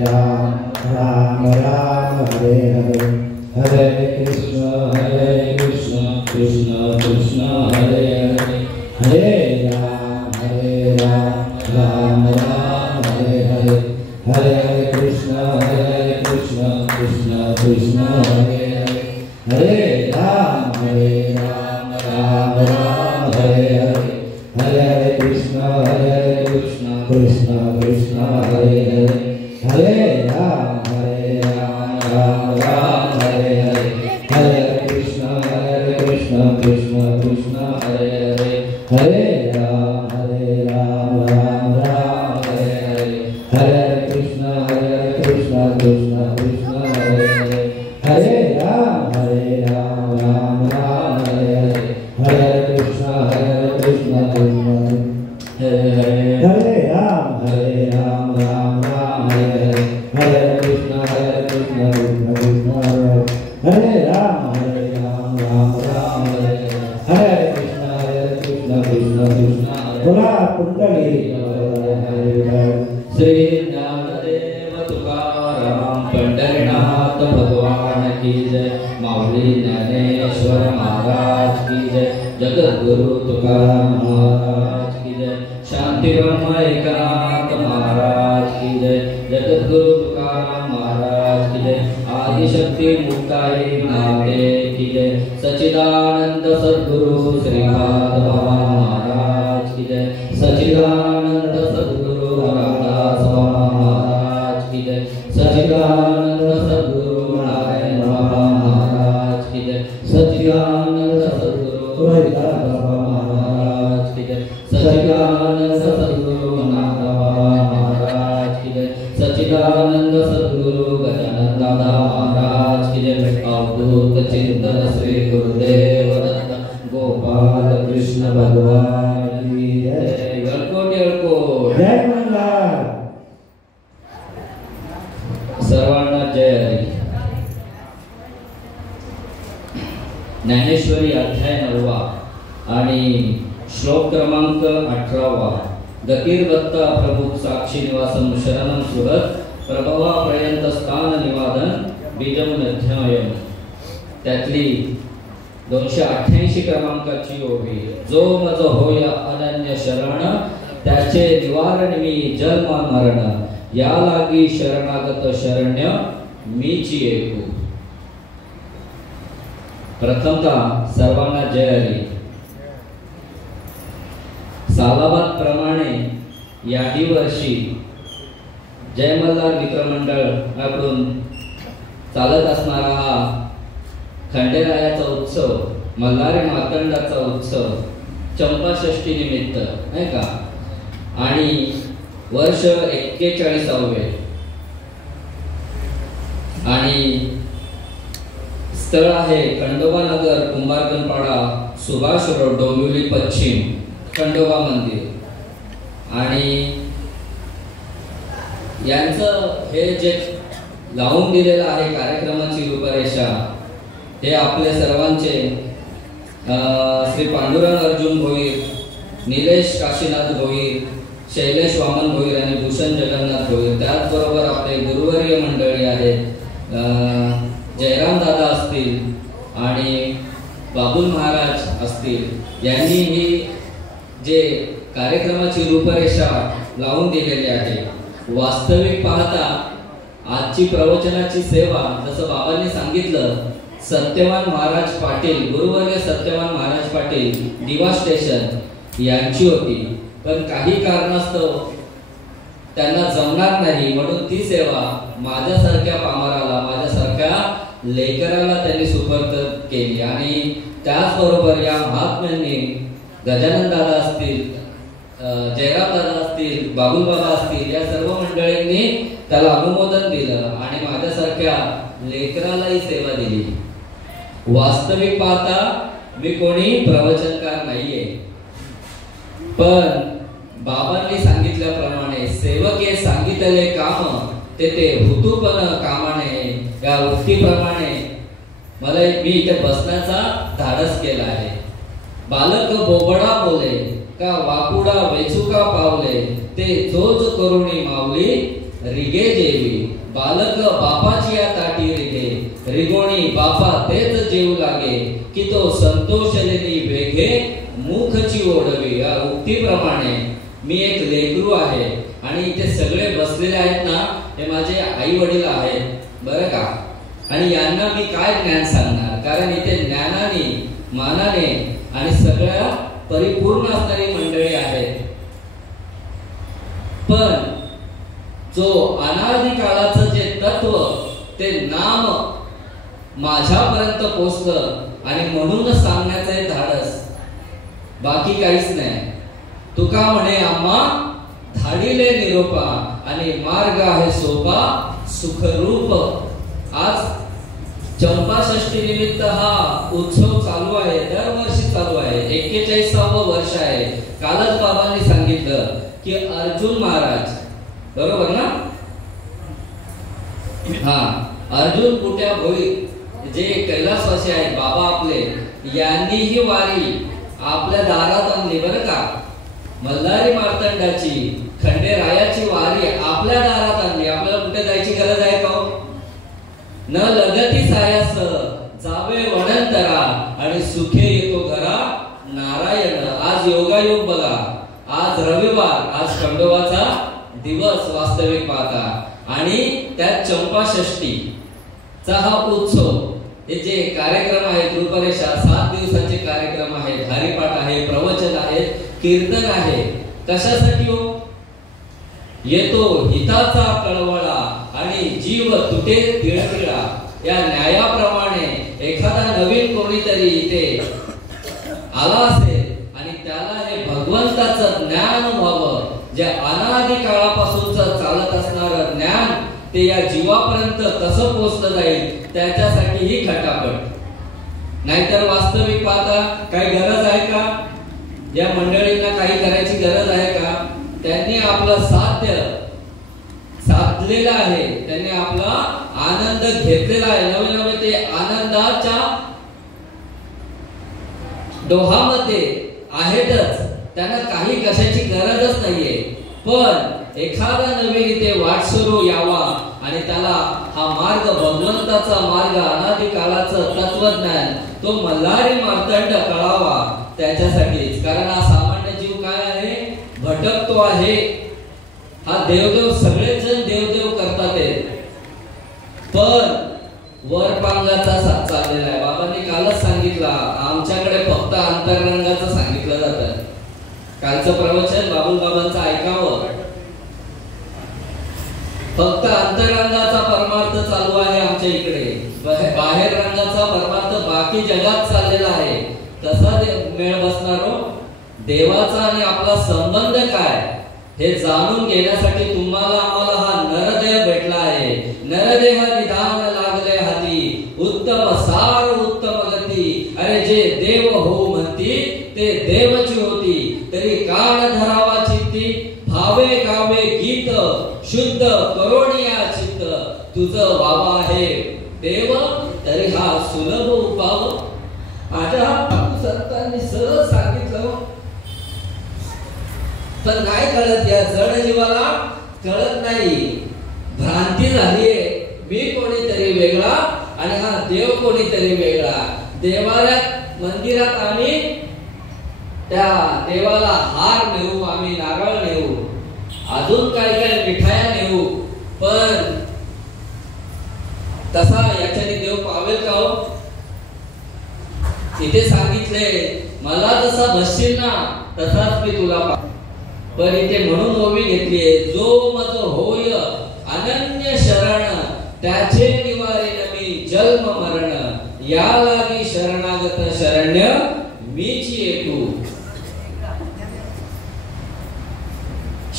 राम राम राम हरे हरे हरे कृष्ण कृष्ण कृष्ण हरे हरे हरे राम राम राम हरे हरे हरे कृष्ण कृष्ण कृष्ण हरे हरे हरे राम राम राम हरे हरे हरे कृष्ण कृष्ण कृष्ण हरे हरे हरे राम राम राम हरे हरे हरे कृष्ण कृष्ण कृष्ण हरे हरे हरे राम राम राम हरे हरे हरे कृष्ण कृष्ण कृष्ण हरे हरे हरे राम राम राम हरे हरे हरे कृष्ण कृष्ण हरे हरे हरे राम राम राम हरे हरे हरे कृष्ण कृष्ण कृष्ण हरे राम राम राम हरे हरे कृष्ण कृष्ण कृष्ण बोला कुंडली श्री ज्ञानदेव तुकाराम पंढरीनाथ भगवान की जय माऊली ज्ञानेश्वर महाराज की जय जगद्गुरु तुकाराम महाराज की जय शांति ब्रह्म एकनाथ महाराज की जय जगद्गुरु तुकाराम महाराज की जय आदिशक्ति मुक्ताई नाथे की जय सच्चिदानंद सद्गुरु श्रीपाद बाबा महाराज की जय सच्चिदानंद सद्गुरु रामदास बाबा महाराज की जय सच्चिदानंद सद्गुरु नारायण बाबा महाराज की जय सच्चिदानंद सद्गुरु हरिदास बाबा महाराज की जय सच्चिदानंद सद्गुरु नाथ बाबा महाराज की जय सच्चिदानंद सद्गुरु गजानन दादा महाराज की जय अवधूत चिंतन श्री गुरुदेव दत्त गोपाल कृष्ण भगवान की जय गणकोट जय मंगल सर्वांना जय हरी ज्ञानेश्वरी अध्याय 9 आणि श्लोक क्रमांक 18 गतिर्वत्ता प्रमुख साक्षी निवासम शरणम सुरत प्रभवा पर्यंत स्थान निवादन बीजम अध्यायम त्यातली 288 क्रमांकाची ओवी जो मज होय अनन्य शरण त्याचे निवारण मी जन्म मरण या लागी शरणागत शरण्य मीची एकू. प्रथमतः सर्वांना जय हरी. सालाबाद प्रमाणे याही वर्षी जय मल्हार मित्रमंडळाकडून चालत असणारा हा खंडेरायाचा उत्सव मल्हारी मार्तंडाचा उत्सव चंपाषष्ठी निमित्त नाही का आणि वर्ष 41वे आणि स्थळ आहे खंडोबा नगर कुंभारगणपाडा सुभाष रोड डोंबिवली पश्चिम खंडोबा मंदिर. आणि यांचं हे जे लावून दिलेलं आहे कार्यक्रमाची रूपरेषा हे आपले सर्वांचे श्री पांडुरंग अर्जुन भोईर, निलेश काशीनाथ भोईर, शैलेश वामन भोईर आणि भूषण जगन्नाथ भोईर त्याचबरोबर आपले गुरुवर्य मंडळी आहेत जयराम दादा असतील आणि बाबुल महाराज असतील यांनी ही जे कार्यक्रमाची रूपरेषा लावून दिलेली आहे. वास्तविक पाहता आजची प्रवचनाची सेवा जसं बाबांनी सांगितलं सत्यवान महाराज पाटील गुरुवर्य सत्यवान महाराज पाटील दिवा स्टेशन यांची होती पण काही कारणास्तव त्यांना जमणार नाही म्हणून ती सेवा माझ्यासारख्या पामराला माझ्यासारख्या लेकराला त्यांनी सुपूर्द केली. आणि त्याचबरोबर या महात्म्यांनी गजानन दादा असतील जयराम दादा असतील बाबुल बाबा असतील या सर्व मंडळींनी त्याला अनुमोदन दिलं आणि माझ्यासारख्या लेकरालाही सेवा दिली. वास्तविक पाहता मी कोणी प्रवचनकार नाहीये पण बाबांनी सांगितल्याप्रमाणे सेवके सांगितले काम ते हुतूपण कामाने या उक्तीप्रमाणे मला मी इथे बसण्याचा धाडस केला आहे. बालक बोबडा बोले का वाकुडा वेचुका पावले ते जोज करुणी माऊली रिगे जेवी बालक बापाची या ताटी रिगे रिगोणी बापा तेच जेवू लागे की तो संतोषलेली वेगे मुखची ओढवी. या उक्तीप्रमाणे मी एक लेकरू आहे आणि इथे सगळे बसलेले आहेत ना, हे माझे आई वडील आहेत बरं का. आणि यांना मी काय ज्ञान सांगणार, कारण इथे ज्ञानाने मानाने आणि सगळ्या परिपूर्ण असणारी मंडळी आहेत. पण जो अनादि काळाचं जे तत्व ते नाम माझ्यापर्यंत पोचलं आणि म्हणूनच सांगण्याचं हे धाडस, बाकी काहीच नाही. तुका म्हणे आम्हा धाडिले निरोपा आणि मार्ग आहे सोपा सुखरूप. आज चंपाषष्ठी निमित्त हा उत्सव चालू आहे, दरवर्षी चालू आहे. 41वावं वर्ष आहे. कालच बाबांनी सांगितलं की अर्जुन महाराज, बरोबर ना, हा अर्जुन कुट्या भोई जे कैलासवासी आहेत बाबा आपले, यांनी ही वारी आपल्या दारात आणली बरं का. मल्हारी मार्तंडाची खंडेरायाची वारी आपल्या दारात आणली. आपल्याला कुठे जायची गरज आहे का? न लगती सायास जावे वडंतरा आणि सुखे येतो घरा नारायण. आज योगायोग बघा, आज रविवार, आज खंडोबाचा दिवस वास्तविक पाहता आणि त्यात चंपाषष्ठीचा हा उत्सव. हे जे कार्यक्रम आहेत रूपरेषा 7 दिवसाचे कार्यक्रम आहेत, हरिपाठ आहे, प्रवचन आहे, कीर्तन आहे. कशासाठी हो? येतो हिताचा कळवळा आणि जीव तुटे तिळतिळा. या न्यायाप्रमाणे एखादा नवीन कोणीतरी इथे आला असेल आणि त्याला हे भगवंताचं ज्ञान व्हावं, जे अनादि काळापासूनच चालत असणारं ज्ञान ते या जीवापर्यंत कसं पोहोचलं जाईल त्याच्यासाठी ही खटापट. नाहीतर वास्तविक पाहता काही गरज आहे का? या मंडळींना काही करायची गरज आहे का? त्यांनी आपलं साध्य साधलेलं आहे, त्यांनी आपला आनंद घेतलेला आहे. नवे नवे ते आनंदाच्या डोहामध्ये आहेतच, त्यांना काही कशाची गरजच नाहीये. पण एखादा नवीन इथे वाटसरू यावा आणि त्याला हा मार्ग भगवंताचा मार्ग अनादि काळाचं तत्वज्ञान तो मल्हारी मार्तंड कळावा त्याच्यासाठीच. कारण हा सामान्य जीव काय आहे? भटकतो आहे. हा देवदेव सगळेच जण देवदेव करतात, पण वरपांगाचा साथ चाललेला आहे. बाबांनी कालच सांगितलं आमच्याकडे फक्त अंतरंगाचं सांगितलं जातं. कालचं प्रवचन बाबुल बाबांचं ऐकावं. फक्त अंतरंगाचा परमार्थ चालू आहे आमच्या इकडे, बाहेर रंगाचा परमार्थ बाकी जगात चाललेला आहे. तसा मेळ बसणार हो? देवाचा आणि आपला संबंध काय हे जाणून घेण्यासाठी तुम्हाला आम्हाला हा नरदेह भेटला आहे. नरदेह निधान लागले हाती उत्तम सार उत्तम गती. अरे जे देव हो म्हणती ते देवची होती, तरी कान धरावा चित्ती भावे गावे गीत शुद्ध करोनिया चित्त. तुझं बाबा आहे देव तरी हा सुलभ उपाव. आता संतांनी सरळ सांगितलं, पण नाही कळत. या जड जीवाला कळत नाही, भ्रांती झालीये. मी कोणीतरी वेगळा आणि हा देव कोणीतरी वेगळा. देवालयात मंदिरात आम्ही त्या देवाला हार नेऊ, आम्ही नारळ नेऊ, अजून काय काय मिठाया नेऊ, पण तसा याच्याने देव पावेल का हो? इथे सांगितले मला जसा बसशील ना तसाच मी तुला पावेल. पण इथे म्हणून ओवी घेतलीये, जो मज होय अनन्य शरण त्याचे निवारेन मी जन्म मरण. या लागी शरणागत शरण्य मीच येतो.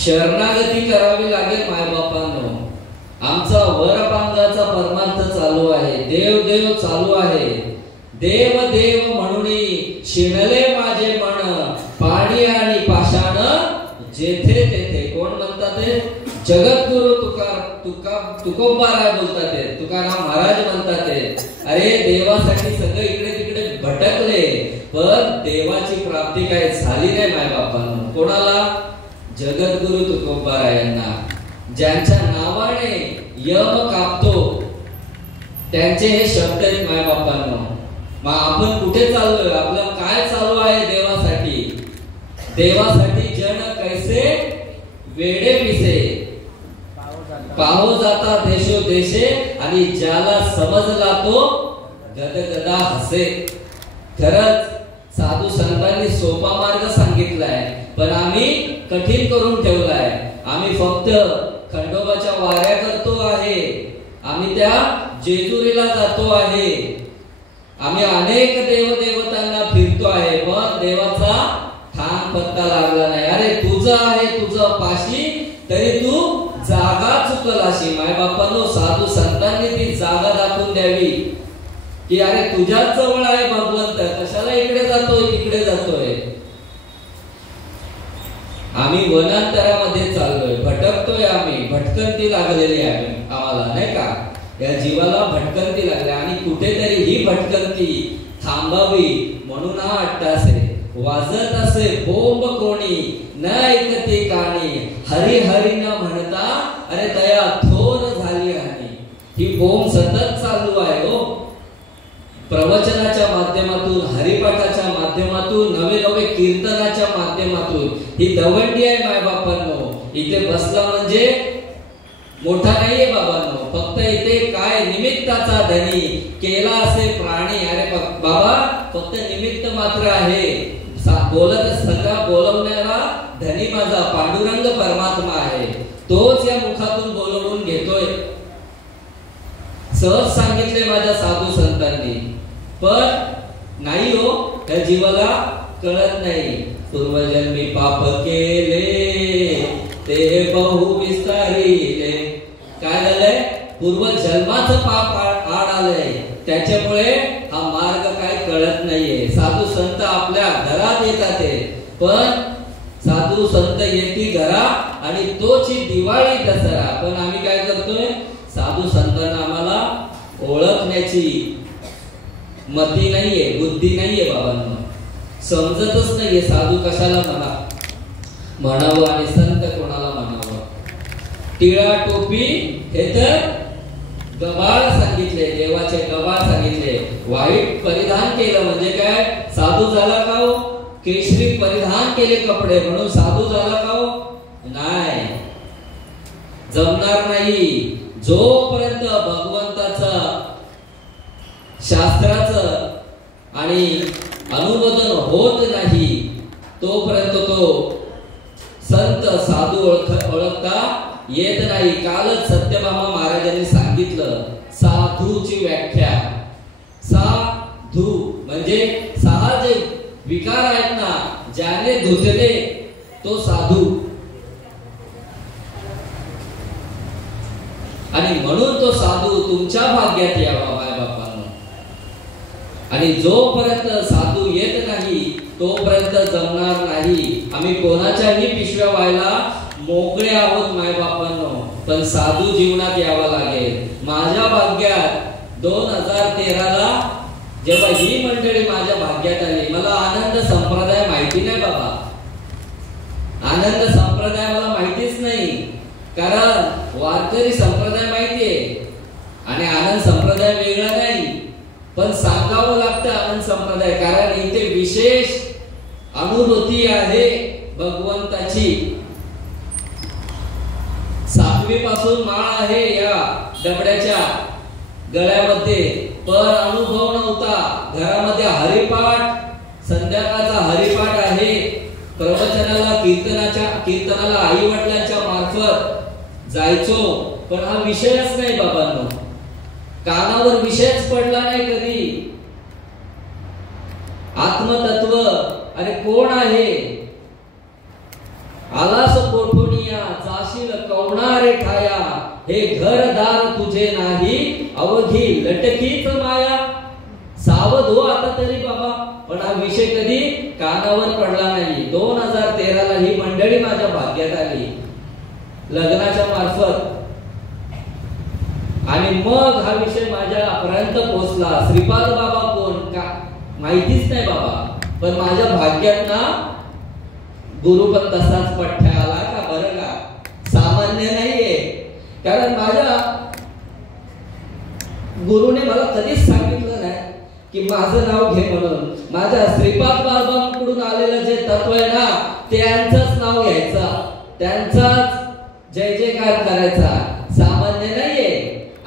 शरणागती करावी लागेल मायबापांनो. आमचा वरपांगाचा परमार्थ चालू आहे, देव देव चालू आहे. देव देव म्हणून शिणले माझे मन पाणी आणि पाषाण जेथे तेथे. कोण म्हणतात ते? जगद्गुरु तुकोबाराय बोलतात ते, तुकाराम महाराज म्हणतात ते. अरे देवासाठी सगळे इकडे तिकडे भटकले, पण देवाची प्राप्ती काय झाली नाही मायबापांना. कोणाला? जगद्गुरु तुकोबारायांना, ज्यांच्या नावा यम कापतो, त्यांचे हे शब्द आहेत मायबापांनो. मग आपण कुठे चाललोय? आपलं काय चालू आहे? देवासाठी. देवासाठी जन कैसे वेडे पिसे, पाहो जाता देशो देशे, आणि ज्याला समजला तो गदगदा हसे. खरंच साधू संतांनी सोपा मार्ग सांगितलाय, पण आम्ही कठीण करून ठेवलाय. आम्ही फक्त खंडोबाच्या वाऱ्या करतो आहे, आम्ही त्या जेजुरीला जातो आहे, आम्ही अनेक देवदेवतांना फिरतो आहे, पण देवाचा ठाम पत्ता लागला नाही. अरे तुझं आहे तुझं पाशी, तरी तू जागा चुकल अशी. मायबापांनो, साधू संतांनी ती जागा दाखवून द्यावी की अरे तुझ्याच जवळ आहे भगवंत, कशाला इकडे जातोय तिकडे जातोय. आम्ही वनांतरामध्ये चाललोय, भटकतोय, आम्ही भटकंती लागलेली आहे आम्हाला, नाही का? या जीवाला भटकंती लागली आणि कुठेतरी ही भटकंती थांबावी म्हणून हा अट्टासे वाजत असे बोंब कोणी, न ऐकते काणी, हरी हरी न म्हणता अरे तया थोर झाली हानी. ही बोंब सतत चालू आहे हो. प्रवचनाच्या माध्यमातून, हरिपाठाच्या माध्यमातून, नवे नवे कीर्तनाच्या माध्यमातून ही दवंडी आहे मायबापांनो. इथे बसला म्हणजे मोठा नाहीये बाबांनो, फक्त इथे काय निमित्ताचा धनी केला असे प्राणी. अरे बाबा फक्त निमित्त मात्र आहे. बोलत सगळा बोलवणारा धनी माझा पांडुरंग परमात्मा आहे, तोच या मुखातून बोलवून घेतोय. सहज सांगितले माझ्या साधू संतांनी, पण नाही हो, त्या जीवाला कळत नाही. पूर्वजन्मी पाप केले ते बहु विस्तारिले. काय झालंय? पूर्वजन्माचं पाप आड आलंय, त्याच्यामुळे हा मार्ग काय कळत नाहीये. साधू संत आपल्या घरात येतात, पण साधू संत येती घरा आणि तोची दिवाळी दसरा. पण आम्ही काय करतोय? साधू संतांना आम्हाला ओळखण्याची मती नाहीये, बुद्धी नाहीये बाबांना, समजतच नाहीये साधू कशाला म्हणावं आणि संत कोणाला म्हणावं. टिळा टोपी हे तर गबाळ सांगितले, देवाचे गबाळ सांगितले. वाईट परिधान केलं म्हणजे काय? साधू झाला का हो? केशरी परिधान केले कपडे म्हणून साधू झाला का हो? नाही, जमणार नाही. जोपर्यंत भगवंताचं शास्त्राचं आणि अनुमोदन होत नाही, तोपर्यंत तो संत साधू ओळखता येत नाही. कालच सत्यभामा महाराजांनी सांगितलं साधूची व्याख्या. साधू म्हणजे सहा जे विकार आहेत ना, ज्याने धुतले तो साधू. आणि म्हणून तो साधू तुमच्या भाग्यात यावा मायबापांनो. आणि जोपर्यंत साधू येत नाही तोपर्यंत जमणार नाही. आम्ही कोणाच्याही पिशव्या व्हायला मोकळे आहोत मायबापांनो, पण साधू जीवनात यावं लागेल. माझ्या भाग्यात 2013ला जेव्हा ही मंडळी माझ्या भाग्यात आली, मला आनंद संप्रदाय माहिती नाही बाबा. आनंद संप्रदाय मला माहितीच नाही, कारण वारकरी संप्रदाय माहितीये आणि आनंद संप्रदाय वेगळा नाही. पण सांगावं लागतं आनंद संप्रदाय, कारण इथे विशेष अनुभूती आहे भगवंताची. 7वी पासून माळ आहे या डबड्याच्या गळ्यामध्ये, पण अनुभव नव्हता. घरामध्ये हरिपाठ, संध्याकाळचा हरिपाठ आहे. प्रवचनाला कीर्तनाला आई वडिलांच्या मार्फत जायचो, पण हा विषयच नाही बाबांनो. कानावर विषयच पडला नाही कधी. आत्मतत्व अरे कोण आहे? आलास कोठोनिया जाशील कवणारे ठाया, हे घरदार तुझे नाही अवघी लटकीच माया. सावध हो आता तरी बाबा, पण हा विषय कधी कानावर पडला नाही. 2013ला ही मंडळी माझ्या भाग्यात आली लग्नाच्या मार्फत, आणि मग हा विषय माझ्या पर्यंत पोहोचला. श्रीपाद बाबा कोण का माहितीच नाही बाबा, पण माझ्या भाग्यात ना गुरु पण तसाच पठ्ठा आला का बरं का. सामान्य नाहीये, कारण माझ्या गुरुने मला कधीच सांगितलं नाही की माझं नाव घे म्हणून. माझ्या श्रीपाद बाबांकडून आलेलं जे तत्व आहे ना, त्यांचंच नाव घ्यायचं, त्यांचाच जय जयकार करायचा, सामान्य नाहीये.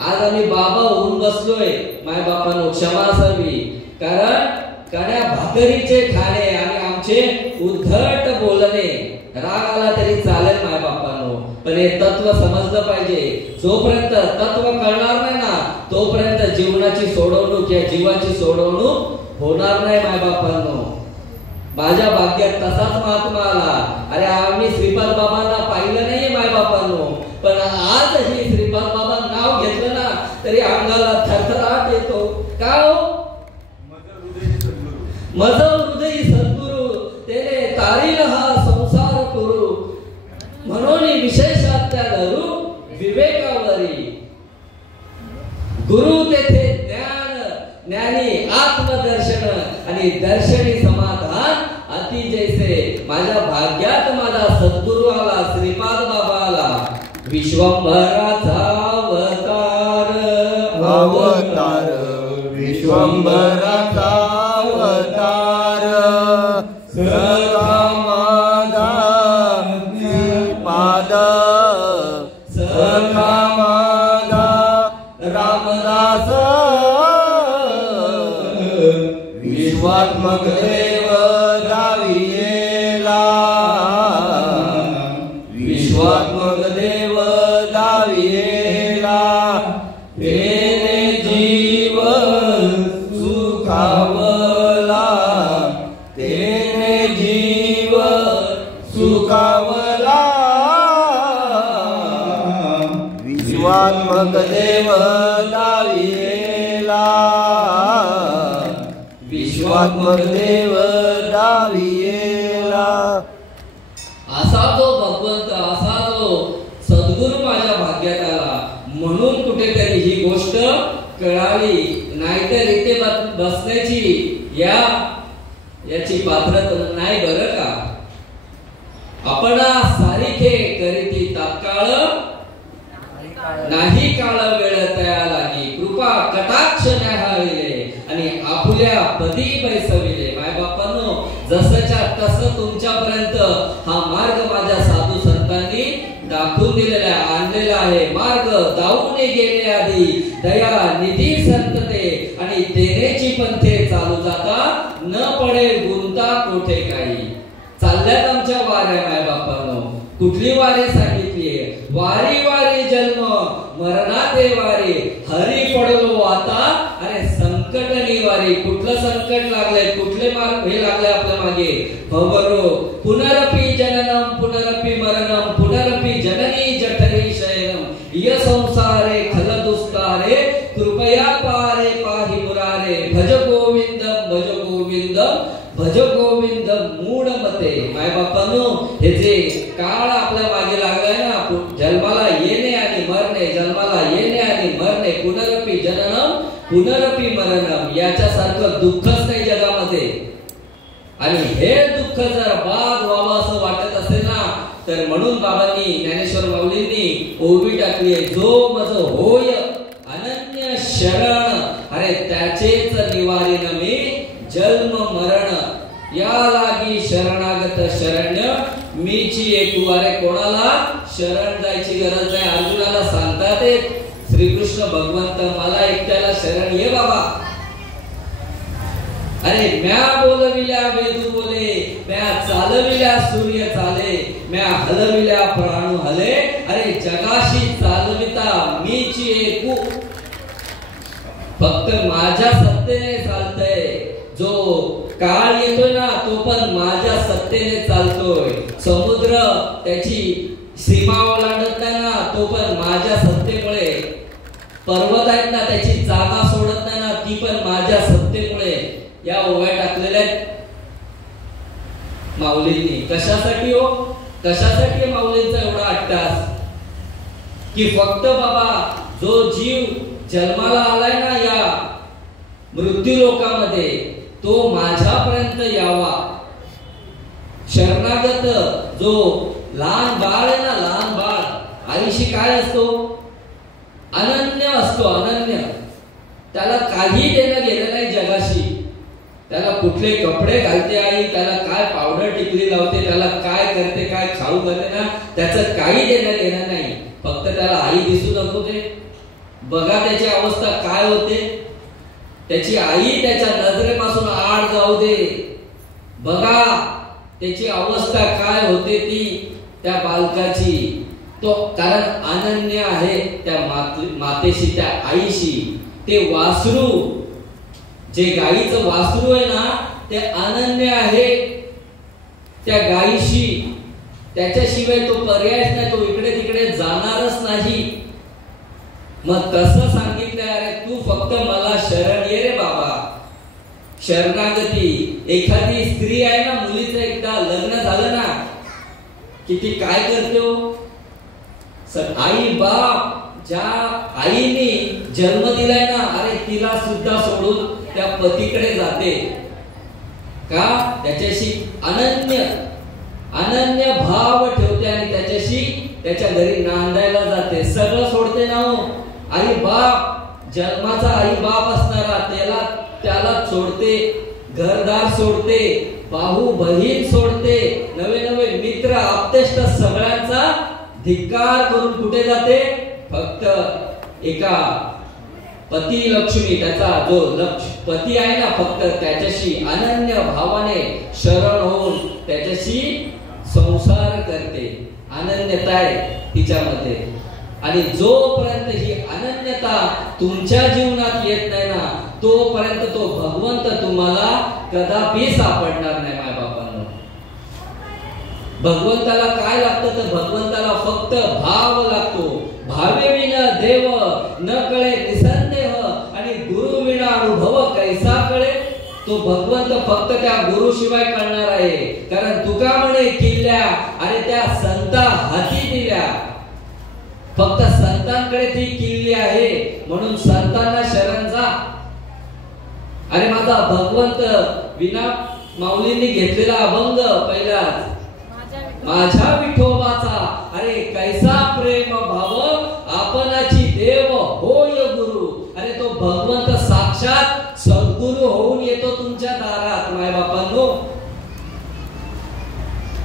आज आम्ही बाबा होऊन बसलोय, माय बापांनो क्षमा असावी, कारण कण्या भाकरीचे खाणे आणि आमचे उद्धट बोलणे, राग आला तरी चालेल माय बापांनो, पण हे तत्व समजलं पाहिजे. जोपर्यंत तत्व कळणार नाही ना, तोपर्यंत जीवनाची सोडवणूक या जीवाची सोडवणूक होणार नाही माय बापांनो. माझ्या भाग्यात तसाच महात्मा आला. अरे आम्ही श्रीपाद बाबांना पाहिलं नाहीये माय बापांनो, पण आजही श्रीपाद बाबा नाव घेतलं ना तरी अंगाला थरथराट येतो. का हो? मज हृदयी सद्गुरु तेने तारील हा संसार करू, म्हणून विशेषात त्या धरू विवेकावरी. गुरु तेथे ज्ञान, ज्ञानी आत्मदर्शन आणि दर्शनी समाधान अति जैसे. माझ्या भाग्यात माझा सद्गुरु आला, श्रीपाद बाबा आला. विश्वंभराचा अवतार, अवतार विश्वंभराचा अवतार, सखा माझा श्रीपाद, सखा माझा रामदास, विश्वात्मक देव दावियेला, विश्वात्मक देव दावियेला. तेने जीव सुखावला, तेने जीव सुखावला. विश्वात्मक देव दावियेला, विश्वात्मक देव दावियेला. असा जो भगवंत, असा जो सद्गुरु माझ्या भाग्यात आला, म्हणून कुठेतरी ही गोष्ट कळाली. नाहीतर इथे बसण्याची याची पात्रता नाही बरं का. आपण सारिखे करीती तात्काळ, नाही काळ वेळ तया लागी. कृपा कटाक्ष न्याहाळिले आणि आपुल्या पदी बैसविले. माय बापांनो, जसंच्या तसं तुमच्यापर्यंत हा मार्ग माझ्या साधू संतांनी दाखवून दिलेला आहे, आणलेला आहे. मार्ग जाऊन गेले आधी दया निधी संतते, आणि तेनेची पंथे चालू जाता न पडे गुंता कोठे काही. चालल्यात आमच्या वाऱ्या माय बापांनो. कुठली वारी सांगितलीये? वारी वारी जन्म मरणाते वारी, हरी पडलो आता अरे संकट निवारी. कुठलं संकट लागलंय, कुठले मार्ग हे लागले आपल्या मागे? भवरो पुनरपि जननम पुनरपि मरणम पुनरपि जननी जठरी शयनम, य संसारे खलदुस्तारे कृपया पारे पाहि मुरारे. भज गोविंदम भज गोविंदम भज गोविंद मूढ मते. माय बापांनो, हे जे काळ आपल्या मागे लागलाय ना, जन्माला येणे आणि मरणे, जन्माला येणे आणि मरणे, पुनरपि जननम पुनरपि मरणम, याच्यासारखं दुःखच नाही जगामध्ये. आणि हे दुःख जर बाद व्हावं असं वाटत असेल ना, तर म्हणून बाबांनी, ज्ञानेश्वर माऊलींनी ओवी टाकली आहे, जो मज होय अनन्य शरण, अरे त्याचेच निवारीन मी जन्म मरण. या लागी शरणागत शरण्य मीची एकू. अरे कोणाला शरण जायची गरज नाही. अर्जुनाला सांगतात श्रीकृष्ण भगवंत, मला एकट्याला शरण ये बाबा. अरे म्या बोलविल्या वेदू बोले, म्या चालविल्या सूर्य चाले, म्या हलविल्या प्राणू हले, अरे जगाशी चालविता मीची एकू. फक्त माझ्या सत्तेने चालतंय. जो काळ येतोय ना, तो पण माझ्या सत्तेने चालतोय. समुद्र त्याची सीमा ओलांडत नाही ना, तो पण माझ्या सत्तेमुळे. पर्वत आहेत ना, त्याची जागा सोडत नाही ना, ती पण माझ्या सत्तेमुळे. या ओव्या टाकलेल्या माऊलींनी. कशासाठी हो? कशासाठी माऊलींचा एवढा अट्टास? की फक्त बाबा जो जीव जन्माला आलाय ना या मृत्यू लोकामध्ये, तो माझ्यापर्यंत यावा. शरणागत जो लहान बाळ आहे ना, लहान बाळ आईशी काय असतो? अनन्य असतो, अनन्य. काही देणं घेणं नाही जगाशी. त्याला कुठले कपडे घालते आई, त्याला काय पावडर टिकली लावते, त्याला काय करते, काय खाऊ घालते ना, त्याचं काही देणं घेणं नाही. फक्त त्याला आई दिसू नको दे. बघा त्याची अवस्था काय होते. त्याची आई त्याच्या नजरेपासून आड जाऊ दे. बघा त्याची अवस्था काय होते ती त्या बालकाची. तो कारण अनन्य आहे त्या मातेशी, त्या आईशी. ते वासरू, जे गाईचं वासरू आहे ना, ते अनन्य आहे त्या गाईशी. त्याच्याशिवाय तो पर्यायच नाही, तो इकडे तिकडे जाणारच नाही. मग कसं सांगितलं, अरे तू फक्त मला शरण ये रे बाबा. शरणागती. एखादी स्त्री आहे ना, मुलीचं एकदा लग्न झालं ना की ती काय करते हो, आई बाप ज्या आईने जन्म दिलाय ना, अरे तिला सुद्धा सोडून त्या पतीकडे जाते. का? त्याच्याशी अनन्य भाव ठेवते आणि त्याच्याशी त्याच्या घरी नांदायला जाते. सगळं सोडते ना हो. आई बाप, जन्माचा आई बाप असणारा त्याला सोडते, घरदार सोडते, भाऊ बहीण सोडते, नवे नवे मित्र आप्तेष्ट सगळ्यांचा धिक्कार करून कुठे जाते? फक्त एका पती लक्ष्मी, त्याचा जो पती आहे ना, फक्त त्याच्याशी अनन्य भावाने शरण होऊन त्याच्याशी संसार करते. अनन्यता आहे तिच्यामध्ये. आणि जोपर्यंत ही अनन्यता तुमच्या जीवनात येत नाही ना, तोपर्यंत तो भगवंत तुम्हाला कदापि सापडणार नाही. माय बापांनो, भगवंताला काय लागतं तर भगवंताला फक्त भाव लागतो. भावे विना देव न कळे निसंदेह, आणि गुरु विना अनुभव कैसा कळे. तो भगवंत फक्त त्या गुरु शिवाय कळणार आहे. कारण तुका म्हणे किल्ल्या, अरे त्या संता हाती दिल्या. फक्त संतांकडे ती किल्ली आहे, म्हणून संतांना शरण जा. अरे माझा भगवंत, विना माऊलींनी घेतलेला अभंग पहिलाच, माझ्या विठोबाचा अरे कैसा प्रेम भाव, आपणाची देव होय गुरु. अरे तो भगवंत साक्षात सद्गुरु होऊन येतो तुमच्या दारात. माय बापांनो,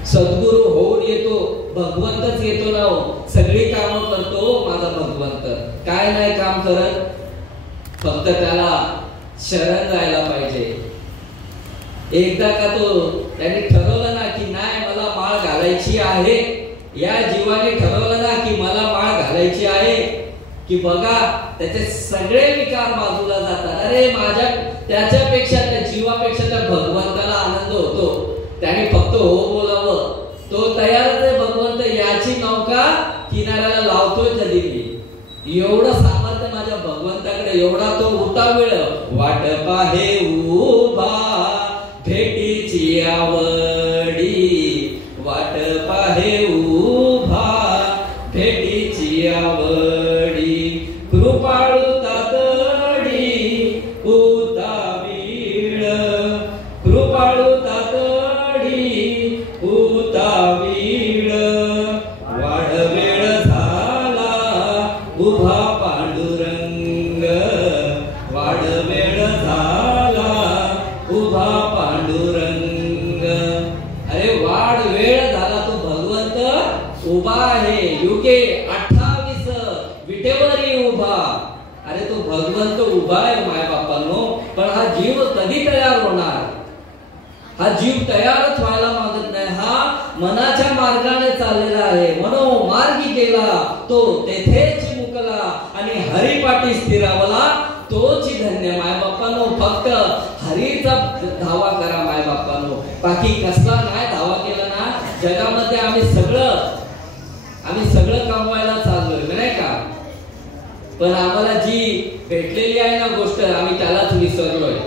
सद्गुरु होऊन येतो, भगवंतच येतो ना. सगळी कामं करतो माझा भगवंत. काय नाही काम करत, फक्त त्याला शरण जायला पाहिजे. एकदा का त्यांनी ठरवलं ना की नाही मला माळ घालायची आहे, या जीवाने ठरवलं ना की मला माळ घालायची आहे, की बघा त्याचे सगळे विकार बाजूला जातात. अरे माझ्या त्याच्यापेक्षा, त्या जीवापेक्षा त्या भगवंताला आनंद होतो. त्याने फक्त हो बोलावं, तो तयारच आहे. भगवंत याची नौका किनाऱ्याला लावतोय कधी मी. एवढं सामर्थ्य माझ्या भगवंताकडे, एवढा तो उतावीळ. वाट पाहे उभा भेटीची आवडी, वाट पाहे उभा भेटीची आवडी, कृपाळू तातडी उतावीळ, कृपाळू तातडी उतावीळ. वाढ वेळ झाला उभा पांडुरंग, वाढ वेळ झाला उभा पांडुरंग. अरे वाढ वेळ झाला, तो भगवंत उभा आहे. युगे 28 विटेवरी उभा. अरे तो भगवंत उभा आहे माय बापांनो. पण हा जीव कधी तयार होणार? हा जीव तयारच व्हायला मागत नाही. हा मनाच्या मार्गाने चाललेला आहे. मनोमार्गी गेला तो तेथेच मुकला, आणि हरिपाठी स्थिरावला तोच धन्य. माय बापांनो, फक्त हरीचा धावा करा माय बापांनो. बाकी कसला नाही धावा केला ना, जगामध्ये आम्ही सगळं कमवायला चाललोय नाही का. पण आम्हाला जी भेटलेली आहे ना गोष्ट, आम्ही त्यालाच विसरलोय.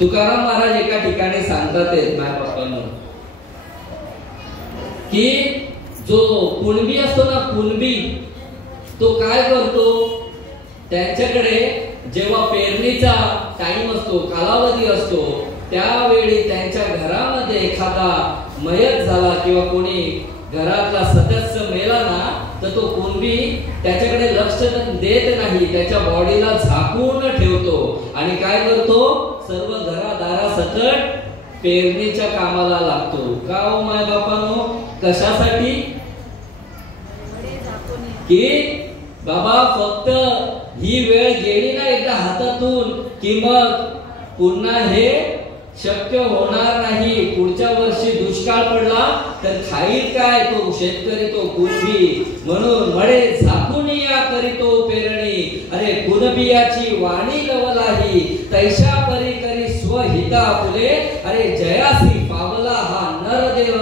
तुकाराम महाराज एका ठिकाणी सांगतात माय बापांनो, की जो कुणबी असतो ना, कुणबी, तो काय करतो, त्यांच्याकडे जेव्हा पेरणीचा टाइम असतो, कालावधी असतो, त्यावेळी त्यांच्या घरामध्ये एखादा मयत झाला किंवा कोणी घरातला सदस्य मेला ना, तर तो कुणबी त्याच्याकडे लक्ष देत नाही, त्याच्या बॉडीला झाकून ठेवतो आणि काय करतो, सर्व घरादारासकट पेरणीच्या कामाला लागतो. का हो माय बापांनो, कशासाठी? की बाबा फक्त ही वेळ गेली ना एकदा हातातून की मग पुन्हा हे शक्य होणार नाही. पुढच्या वर्षी दुष्काळ पडला तर खाईल काय तो शेतकरी, तो कुणबी. म्हणून मळे झाकून या करीतो पेरणी, अरे कुणबियाची वाणी लवलाही, तैशा परी करी स्वहिता फुले, अरे जयासी पावला हा नरदेह,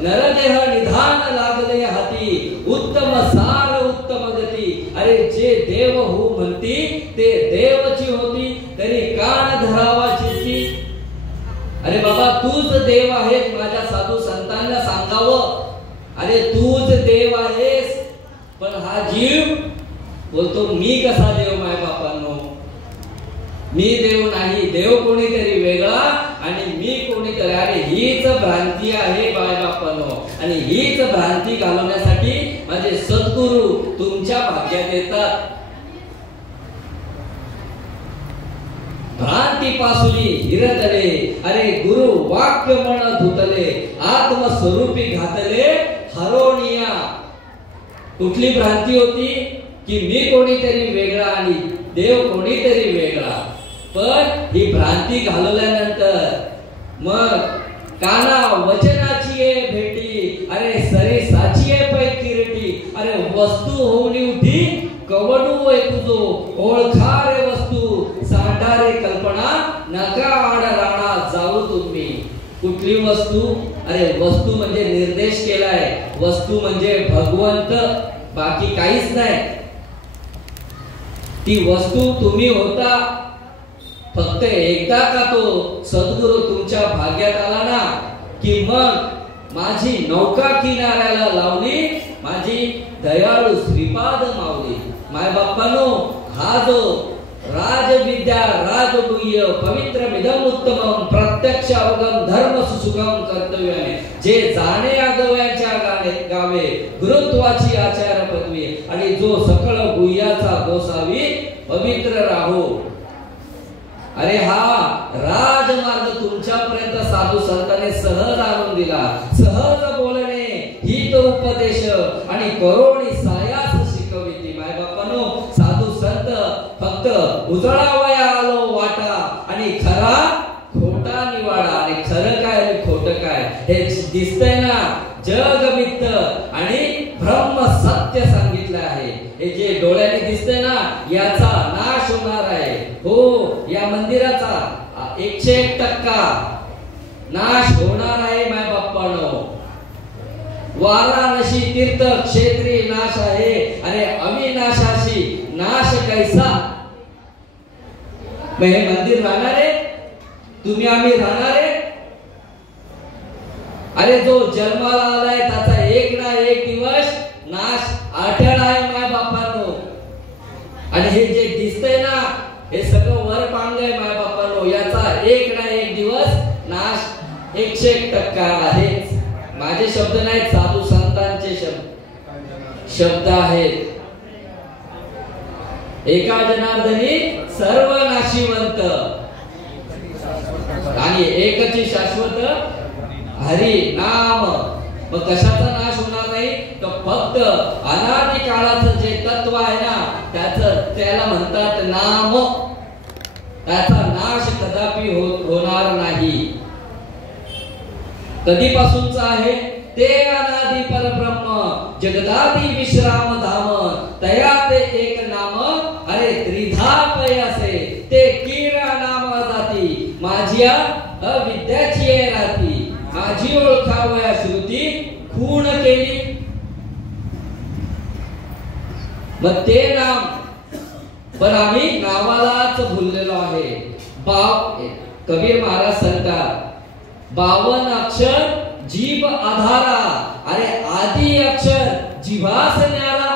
नरदेह निधान लागले हाती, उत्तम सार उत्तम गती, अरे जे देव हो म्हणती ते देवची होती, तरी कान धरावा चित्ती. अरे बाबा तूच देव आहेस, माझ्या साधू संतांना सांगावं, अरे तूच देव आहेस. पण हा जीव बोलतो मी कसा देव माय बापांनो, मी देव नाही, देव कोणीतरी वेगळा आणि मी कोणीतरी. अरे हीच भ्रांती आहे माय बापांनो, आणि हीच भ्रांती घालवण्यासाठी माझे सद्गुरू तुमच्या भाग्यात येतात. भ्रांती पासुली हिरतले, अरे गुरु वाक्य मन धुतले, आत्मस्वरूपी घातले हरोनिया. कुठली भ्रांती होती की मी कोणीतरी वेगळा आणि देव कोणीतरी वेगळा. पण ही भ्रांती घालवल्यानंतर मग काना वचनाची आहे भेटी, अरे सरी साची आहे पै किरटी, अरे वस्तू होऊनी उठी कवडू आहे तुझो, ओळखारे वस्तू सांडारे कल्पना, नका आड राणा जाऊ तुम्ही. कुठली वस्तू? अरे वस्तू म्हणजे निर्देश केलाय, वस्तू म्हणजे भगवंत, बाकी काहीच नाही. ती वस्तू तुम्ही होता. फक्त एकदा का तो सद्गुरू तुमच्या भाग्यात आला ना की मग माझी नौका किनाऱ्याला लावली, माझी दयाळू श्रीपाद मावली. माय बाप्पानो, हा जो राजविद्या राजगुह्य पवित्र मिदम उत्तमम प्रत्यक्ष अवगम धर्म सुसुगम कर्तव्याने, जे जाणे आगव्याच्या गावे गुरुत्वाची आचार्य पदवी, आणि जो सकळ गुह्याचा गोसावी पवित्र राहो. अरे हा राजमार्ग तुमच्यापर्यंत साधू संतांनी सहज आणून दिला. सहज बोलणे ही तो उपदेश आणि करोणी सायास शिकविती. माय बापांनो, साधू संत फक्त उजळावया आलो वाटा, आणि खरा खोटा निवाडा. आणि खरं काय आणि खोटं काय हे दिसतंय ना. जग मिथ्य आणि ब्रह्म सत्य सांगितलं आहे. हे जे डोळ्याने दिसतंय ना याचा नाश होणार आहे. हो, या मंदिराचा 101% नाश होणार आहे माय बाप्पानो. वाराणसी तीर्थ क्षेत्री नाश आहे, अरे अविनाशाशी नाश कैसा. मग हे मंदिर राहणार आहे, तुम्ही आम्ही राहणार आहे. अरे जो जन्माला आलाय त्याचा एक ना एक दिवस नाश आठवण आहे माय बापांनो. आणि हे जे दिसतंय ना हे सगळं वर पांग आहे माय बापांनो, याचा एक ना एक दिवस नाश 101% आहे. माझे शब्द नाहीत, साधू संतांचे शब्द आहेत. एका जनार्दनी सर्व नाशिवंत, आणि एकची शाश्वत हरी नाम. मग कशाचा नाश होणार नाही तर फक्त अनादि काळाचं जे तत्व आहे ना त्याला म्हणतात नाम. त्याचा नाश कदापि होणार नाही. कधीपासूनचा आहे ते अनादि परब्रह्म जगदादी विश्राम धाम, तया ते एक नाम, अरे त्रिधा पयासे ते किरा नाम जाती, माझ्या अविद्याची राहती, माझी ओळखावया श्रुती खूण केली. मग ते नाम पण आम्ही नावालाच भुललेलो आहे. कबीर महाराज सांगतात 52 अक्षर जीभ आधारा, अरे आदि अक्षर जिव्हास न्यारा.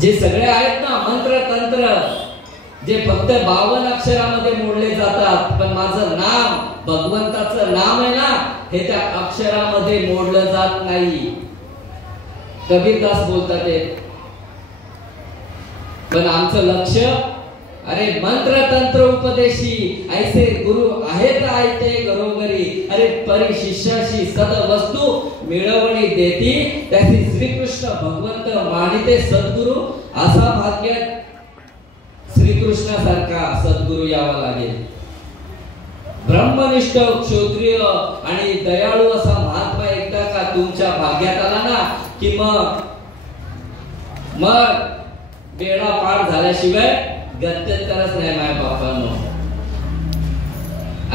जे सगळे आहेत ना मंत्र तंत्र जे फक्त 52 अक्षरामध्ये मोडले जातात, पण माझं नाम भगवंताचं नाम आहे ना हे त्या अक्षरामध्ये मोडलं जात नाही. कबीरदास बोलतात ते, पण आमचं लक्ष अरे मंत्र तंत्र उपदेशी ऐसे गुरु आहेत आयते घरोघरी, अरे परी शिष्याशी सद वस्तू मिळवणी देती, त्याची श्रीकृष्ण भगवंत मानिते सद्गुरु, असा भाग्य श्रीकृष्णासारखा सद्गुरु यावा लागेल. ब्रह्मनिष्ठ क्षत्रिय आणि दयाळू असा महात्मा एकदा का तुमच्या भाग्यात आला ना की मग बेडा पार झाल्याशिवाय गत्यंतरच नाही माय बापांनो.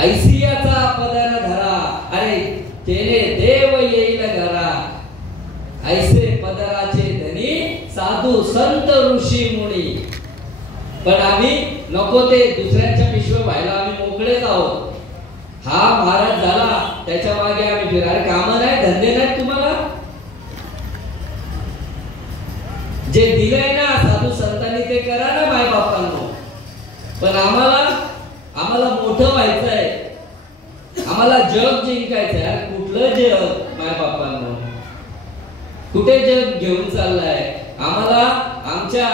ऐसियाचा पदर धरा, अरे तेने देव येईल घरा, ऐसे पदराचे धनी साधू संत ऋषी मुनी. पण आम्ही नको ते दुसऱ्यांच्या पिशव्या व्हायला आम्ही मोकळेच आहोत. हा महाराज झाला त्याच्या मागे आम्ही फिरायला काम नाही, धंदे नाहीत तुम्हाला. जे दिलंय ना साधू संतांनी ते करा ना माय बापांनो. पण आम्हाला मोठं व्हायचंय, आम्हाला जग जिंकायचंय. कुठलं जग माय बापांनो, कुठे जग घेऊन चाललाय? आम्हाला आमच्या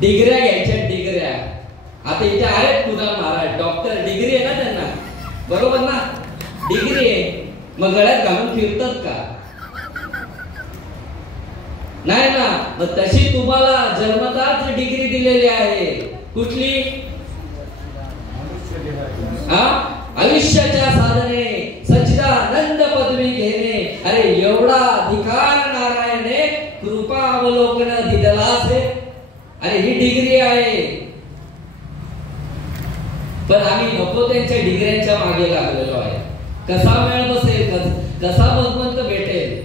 डिग्र्या घ्यायच्या, डिग्र्या. आता इथे आहेत पुन्हा महाराज डॉक्टर, डिग्री आहे ना त्यांना, बरोबर ना? डिग्री आहे, मग गळ्यात घालून फिरतात का? नाही ना. मग तशी तुम्हाला जन्मताच डिग्री दिलेली आहे. कुठली? आयुष्याच्या साधने सच्चिदानंद पदवी घेणे. अरे एवढा अधिकार नारायणे कृपा अवलोकन दिलेला असे. अरे ही डिग्री आहे. पण आम्ही नको त्यांच्या डिग्र्यांच्या मागे लागलेलो आहे. कसा मेळ बसेल, कसा भगवंत भेटेल?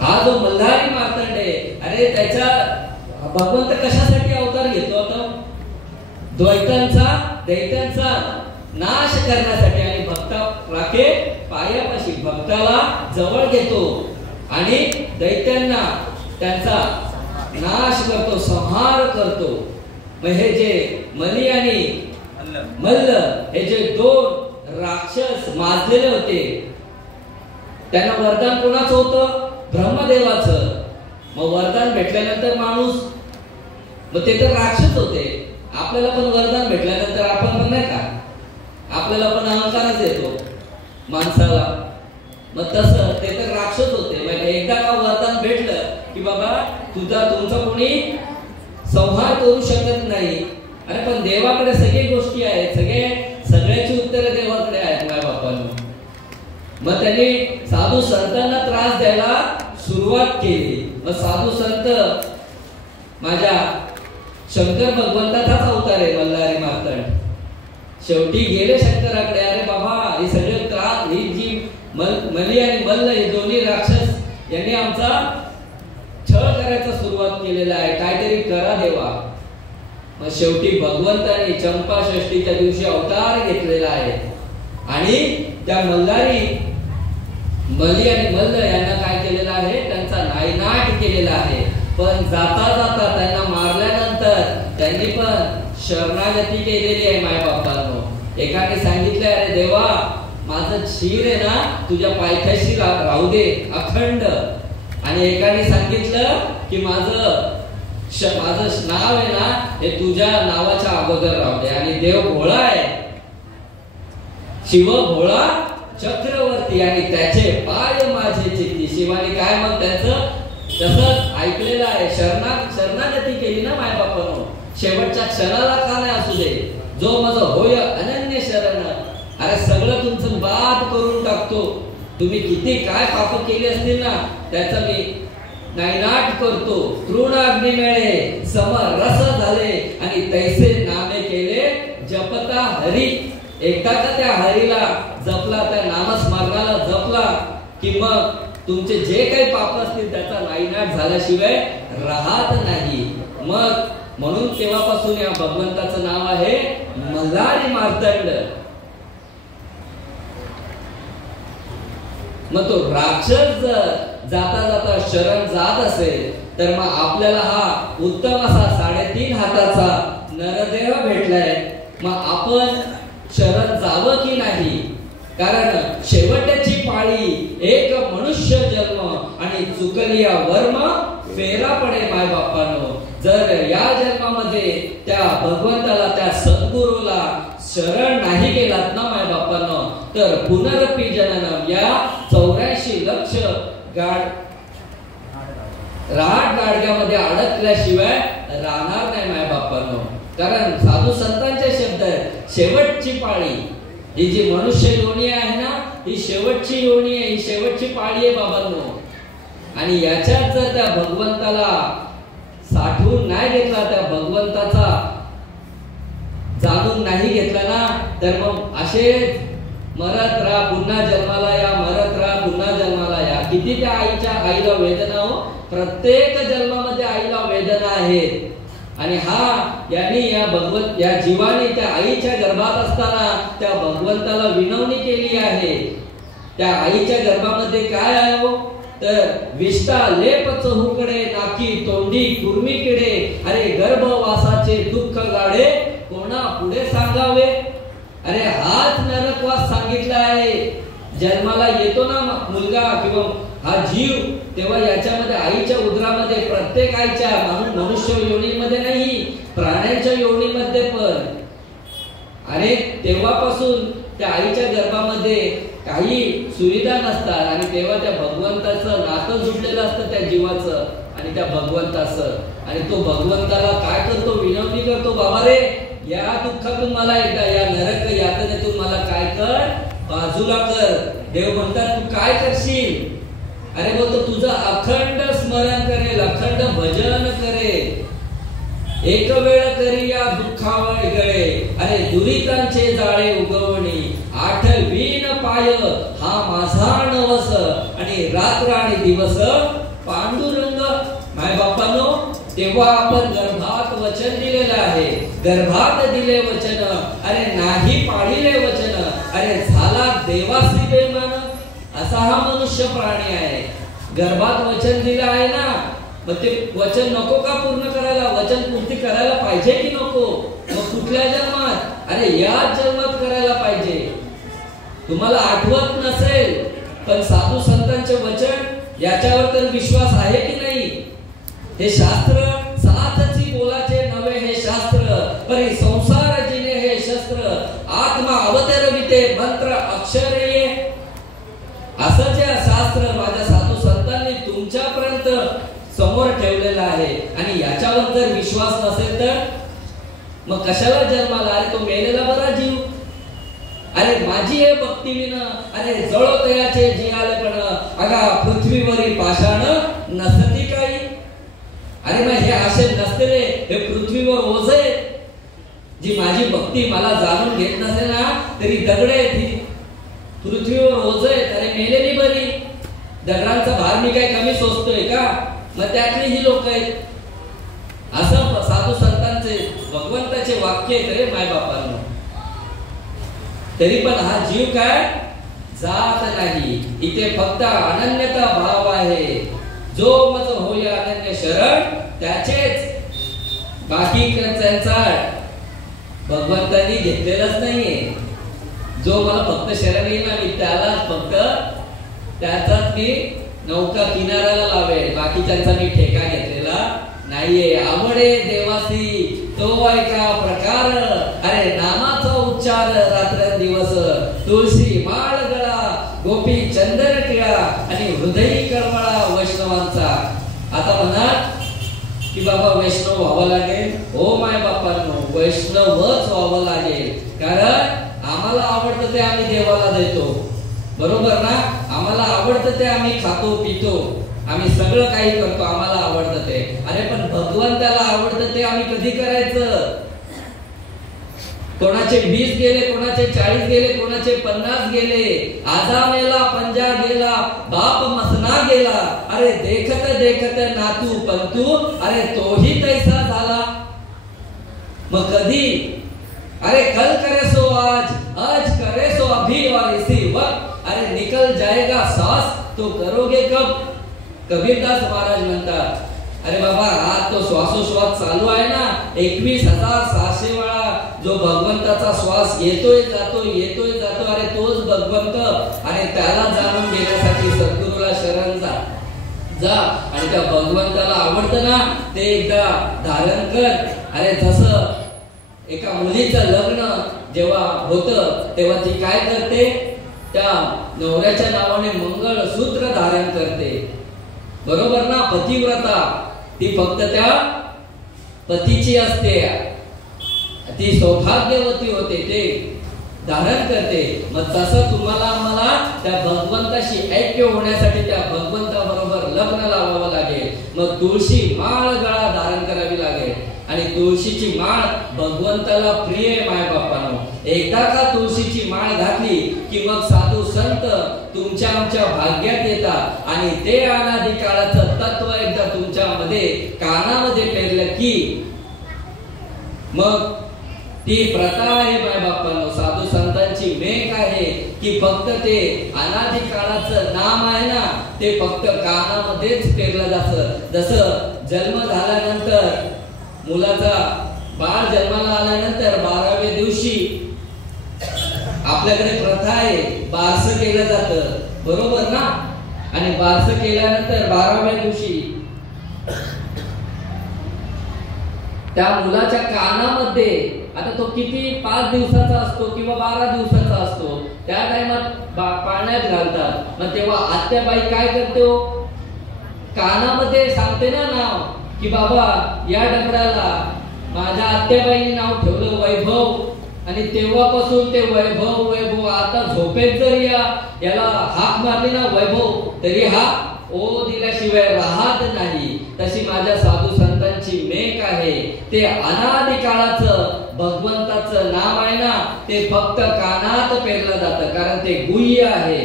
हा जो मल्हारी मार्तंड आहे, अरे त्याच्या भगवंत कशासाठी अवतार घेतो आता? दैत्यांचा नाश करण्यासाठी. आणि भक्ता राखे पायापाशी, भक्ताला जवळ घेतो आणि दैत्यांना त्यांचा नाश करतो, संहार करतो. मग हे जे मली आणि मल्ल हे जे दोन राक्षस माजलेले होते, त्यांना वरदान कोणाचं होतं? ब्रह्मदेवाचं. मग वरदान भेटल्यानंतर माणूस, मग ते तर राक्षस होते. आपल्याला पण वरदान भेटल्यानंतर आपण पण नाही का, आपल्याला पण अहंकारच येतो माणसाला. मग तसं ते तर राक्षस होते. म्हणजे एकदा का वरदान भेटलं की बाबा तुमचा कोणी संहार करू शकत नाही. अरे पण देवाकडे सगळी गोष्टी आहेत, सगळ्याची उत्तरे देवाकडे आहेत माझ्या बापांनी. मग त्यांनी साधू संतांना त्रास द्यायला सुरुवात केली. मग साधू संत माझ्या शंकर भगवंताचाच अवतार आहे मल्हारी मार्तंड. शेवटी गेले शंकराकडे. अरे बाबा हे सगळे त्रास, ही जी मली आणि मल्ल हे दोन्ही राक्षस यांनी आमचा छळ करायचा सुरुवात केलेला आहे, काहीतरी करा देवा. मग शेवटी भगवंताने चंपा षष्टीच्या दिवशी अवतार घेतलेला आहे आणि त्या मली आणि मल्ल यांना काय केलेलं आहे? त्यांचा नायनाट केलेला आहे. पण जाता जाता त्यांना मारल्यानंतर त्यांनी पण शरणागती केलेली आहे माय बापांनो. एकाने सांगितलं, अरे देवा माझं शिर आहे ना तुझ्या पायथ्याशी राहू दे अखंड. आणि एकाने सांगितलं की माझं नाव आहे ना हे तुझ्या नावाच्या अगोदर राहू दे. आणि देव भोळा आहे, शिव भोळा चक्रवर्ती आणि त्याचे पाय माझे चित्ती. शिवाने काय मग त्याचं तसंच ऐकलेलं आहे. शरणागती केली ना माय बापांनो. शेवटच्या क्षणाला का नाही असू दे, जो माझं होय अनन्य शरण. अरे सगळं तुमचं बाद करून टाकतो. तुम्ही किती काय पाप केली असतील ना त्याचा मी नायनाट करतो. तृण अग्नी मिळे समरस झाले आणि तैसे नामे केले जपता हरी. एकदा का त्या हरीला जपला, त्या नामस्मरणाला जपला की मग तुमचे जे काही पाप असतील त्याचा नायनाट झाल्याशिवाय राहत नाही. मग म्हणून तेव्हापासून या भगवंताचं नाव आहे मल्हारी मार्तंड. मग तो राक्षस जाता जाता शरण जात असेल तर मग आपल्याला हा उत्तम असा 3.5 हाताचा नरदेव भेटलाय. मग आपण शरण जावं की नाही? कारण शेवटची पाळी एक मनुष्य जन्म आणि चुकलिया वर्म फेरा पडे माय बापानो. जर या जन्मामध्ये त्या भगवंताला त्या सद्गुरूला शरण नाही गेलात ना माय बापानो, तर पुनरपी जननम या 84 लक्ष राहट गाडग्यामध्ये अडकल्याशिवाय राहणार नाही माय बापानो. कारण साधू संतांचे शब्द आहेत, शेवटची पाळी ही जी मनुष्य योनी आहे ना, ही शेवटची योनी आहे, ही शेवटची पाळी आहे बाबांनो. आणि याच्यात जर त्या भगवंताला साठवून नाही घेतला, त्या भगवंताचा जाणून नाही घेतला ना, तर मग असे मरत राहा पुन्हा जन्माला या, मरत राहा पुन्हा जन्माला या. किती त्या आईला वेदना हो, प्रत्येक जन्मामध्ये आईला वेदना आहेत. आणि या जीवाने त्या आईच्या गर्भात असताना त्या भगवंताला विनवणी केली आहे. त्या आईच्या गर्भामध्ये काय आहे हो, तर विष्टा लेप चहूकडे, नाकी तोंडी कुर्मी किडे, अरे गर्भवासाचे दुःख गाडे कोणा पुढे सांगावे. अरे हाच नरकवास सांगितला आहे. जन्माला येतो ना मुलगा किंवा हा जीव, तेव्हा याच्यामध्ये आईच्या उदरामध्ये, प्रत्येक आईच्या मनुष्य योनीमध्ये नाही, प्राण्यांच्या योनीमध्ये पण. आणि तेव्हापासून त्या आईच्या गर्भामध्ये काही सुविधा नसतात आणि तेव्हा त्या भगवंताचं नातं जुडलेलं असतं त्या जीवाचं आणि त्या भगवंताचं. आणि तो भगवंताला काय करतो, विनवणी करतो, बाबा रे या दुःखातून मला एकदा, या नरक यातनेतून मला काय कर, बाजूला कर. देव म्हणतात तू काय करशील, अरे बोलतो तुझं अखंड स्मरण करेल, अखंड भजन करे, एक वेळ करी या दुःखावर गळे, अरे दुरितांचे जाळे उगवणी, आठवीन पाय हा माझा नवस, आणि रात्र आणि दिवस पांडुरंग. माय बापांनो, तेव्हा आपण गर्भात वचन दिलेलं आहे, गर्भात दिले वचन, अरे नाही पाळिले वचन, अरे झाला देवासी बेमान. असा हा मनुष्य प्राणी आहे. गर्भात वचन दिलं आहे ना, मग ते वचन नको का पूर्ण करायला, वचन पूर्ती करायला पाहिजे की नको. मग कुठल्या जन्मात, अरे या जन्मात करायला पाहिजे. तुम्हाला आठवत नसेल पण साधू संतांचे वचन याच्यावर तर विश्वास आहे की नाही. हे शास्त्र सातची बोलाचे नवे हे शास्त्र, परी संसार जिने हे शस्त्र, आत्मा अवतरविते मंत्र अक्षरे. असं जे शास्त्र माझ्या साधू संतांनी तुमच्यापर्यंत समोर ठेवलेलं आहे. आणि याच्यावर जर विश्वास नसेल तर मग कशाला जन्माला, अरे तो मेलेला बरा जीव. अरे माझी हे भक्तीविन, अरे जळो तयाचे जियाले पण, अगा पृथ्वीवरील पाषाण नसती काही. अरे मग हे असे नसलेले हे पृथ्वीवर ओझे, जी माझी भक्ती मला जाणून घेत नसेल ना, तरी दगडे पृथ्वीवर ओझे, अरे मेलेली बरी. दगडांचा भार मी काही कमी सोचतोय का, मग त्यातली ही लोक आहेत. असं साधू संतांचे भगवंताचे वाक्य आहेत रे माय बापांनो. तरी पण हा जीव काय जात नाही. इथे फक्त अनन्यता भाव आहे. जो मज होय अनन्य शरण त्याचेच, बाकी त्यांचा भगवंतांनी घेतलेलाच नाहीये. जो मला फक्त शरण येईल ना, मी त्यालाच फक्त त्याचाच मी नौका किनाऱ्याला लावेल, बाकीच्यांचा मी ठेका घेतलेला नाहीये. आवडे देवासी तो ऐका प्रकार, अरे नामाचा उच्चार रात्र दिवस, तुळशी माळ गळा, गोपी चंदन टिळा, आणि हृदयी कळमळा वैष्णवांचा. आता म्हणा की बाबा वैष्णव व्हावं लागेल. हो माय बापांनो, वैष्णवच व्हावं लागेल. कारण आम्हाला आवडतं ते आम्ही देवाला देतो, बरोबर ना. आम्हाला आवडतं ते आम्ही खातो पितो, आम्ही सगळं काही करतो, आम्हाला आवडतं ते. अरे पण भगवंताला आवडतं ते आम्ही कधी करायचं. कोणाचे 20 गेले, कोणाचे 40 गेले, कोणाचे 50 गेले. आजा मेला पंजा गेला, बाप मसना गेला, अरे देखत देखत नातू पंतू, अरे तोही तैसा झाला. मग कधी, अरे कल करे सो आज करे सो अभी और इसी वक्त, अरे निकल जाएगा सांस तो करोगे कब. कबीरदास महाराज म्हणतात, अरे बाबा आज तो श्वासोश्वास चालू आहे ना, 21,700 वेळा जो भगवंताचा श्वास येतोय जातो अरे तोच भगवंत, आणि त्याला जाणून घेण्यासाठी सद्गुरूला शरण जा आणि त्या भगवंताला आवडतं ना ते एकदा धारण कर. अरे जसं एका मुलीचं लग्न जेव्हा होतं तेव्हा ती काय करते, त्या नवऱ्याच्या नावाने मंगळसूत्र धारण करते, बरोबर ना. पतिव्रता ती फक्त त्या पतीची असते, ती सौभाग्यवती होते, ते धारण करते. मग तसं तुम्हाला आम्हाला त्या भगवंताशी ऐक्य होण्यासाठी त्या भगवंताबरोबर लग्न लावावं लागेल. मग तुळशी माळ गळा धारण करावी लागेल, आणि तुळशीची माळ भगवंताला प्रिय आहे माय बापांनो. एकदा का तुळशीची माळ घातली की मग साधू संत तुमच्या आमच्या भाग्यात येतात, आणि ते अनादी काळाचं तत्व एकदा तुमच्या मध्ये कानामध्ये पेरलं की मग ती प्रथा आहे माय बापांनो. साधू संतांची मेघ आहे की फक्त ते अनादी काळाचं नाम आहे ना ते फक्त कानामध्येच पेरलं जातं. जसं जन्म झाल्यानंतर मुलाचा बाळ जन्माला आल्यानंतर 12व्या दिवशी आपल्याकडे प्रथा आहे बारसं केलं जातं, बरोबर ना. आणि बारसं केल्यानंतर 12व्या दिवशी त्या मुलाच्या कानामध्ये, आता तो किती 5 दिवसाचा असतो किंवा 12 दिवसाचा असतो, त्या टाइमात पाण्यात घालतात. मग तेव्हा आत्याबाई काय करते, कानामध्ये सांगते ना नाव की बाबा या डबड्याला माझ्या आत्याबाईंनी नाव ठेवलं वैभव, आणि तेव्हापासून ते वैभव आता झोपेत जर याला हाक मारली ना वैभव तरी हा ओ दिल्याशिवाय राहत नाही. तशी माझ्या साधू संतांची मेक आहे, ते अनादी काळाचं भगवंताचं नाम आहे ना ते फक्त कानात पेरलं जातं, कारण ते गुह्य आहे.